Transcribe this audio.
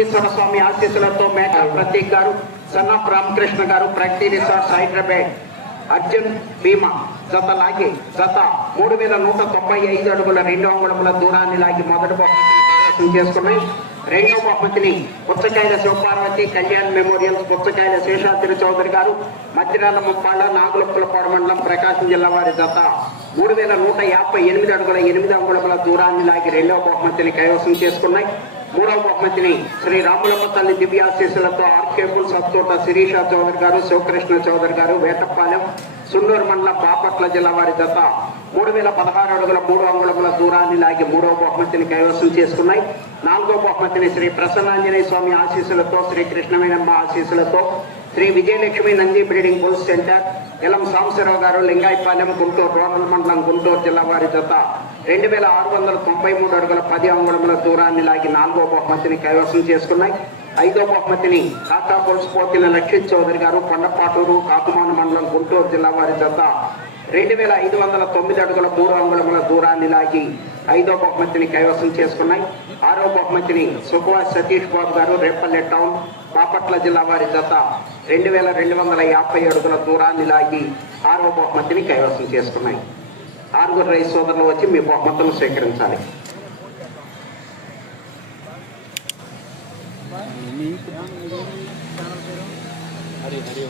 ఆనందీశ్వర స్వామి ఆశీస్సులతో మేకల Prateek garu son of Ramakrishna garu Pragati resorts Hyderabad Arjun Bhima జత లాగి జత మూడు వేల నూట తొంభై ఐదు అడుగుల రెండు అంగుళముల దూరాన్ని లాగి మొదటి బహుమతి చేసుకున్నాయి రెండో బహుమతిని పుచ్చకాయల శివపార్వతి కళ్యాణ్ మెమోరియల్స్ పుచ్చకాయల శేషాద్రి చౌదరి గారు మధ్యరాల ముప్పాళ్ళ నాగులప్పులపాడు మండలం ప్రకాశం జిల్లా వారి జత మూడు వేల నూట యాభై ఎనిమిది అడుగుల ఎనిమిది అంగుళముల దూరాన్ని లాగి రెండవ బహుమతిని కైవసం చేసుకున్నాయి. మూడవ బహుమతిని శ్రీ రాములమ్మ తల్లి దివ్యాశీస్సులతో ఆర్కేపుల్ సత్తోట శిరీష చౌదరి గారు శివకృష్ణ చౌదరి గారు వేటపాలెం సున్నూరు మండలం బాపట్ల జిల్లా వారి జత మూడు వేల పదహారు అడుగుల మూడు అంగుళముల దూరాన్ని లాగి మూడవ బహుమతిని కైవసం చేసుకున్నాయి. నాలుగో బహుమతిని శ్రీ ప్రసన్నాంజనేయ స్వామి ఆశీస్సులతో శ్రీ కృష్ణవేణమ్మ ఆశీస్సులతో Sri Vijayalakshmi Nandi breeding post centre Elam Sambasivarao garu Lingayapalem Guntur rural మండలం గుంటూరు జిల్లా వారి జత. రెండు వేల ఆరు వందల తొంభై మూడు అడుగుల పది అంగుళముల దూరాన్ని లాగి నాలుగో బహుమతిని కైవసం చేసుకున్నాయి. ఐదో బహుమతిని టాటా బుల్స్ పోతిన లక్షిత్ చౌదరి గారు కొండపాటూరు కాకుమాన మండలం గుంటూరు జిల్లా వారి జత. రెండు వేల ఐదు వందల తొమ్మిది అడుగుల మూడు అంగుళముల దూరాన్ని లాగి ఐదో బహుమతిని కైవసం చేసుకున్నాయి. ఆరో బహుమతిని సుఖవాస్ సతీష్ బాబు గారు రేపల్లె టౌన్ బాపట్ల జిల్లా వారి జత. రెండు వేల రెండు వందల యాభై అడుగుల దూరాన్ని లాగి ఆరో బహుమతిని కైవసం చేసుకున్నాయి. ఆరుగురు రైతు సోదరులు వచ్చి మీ బహుమతులను స్వీకరించాలి. హరి హరి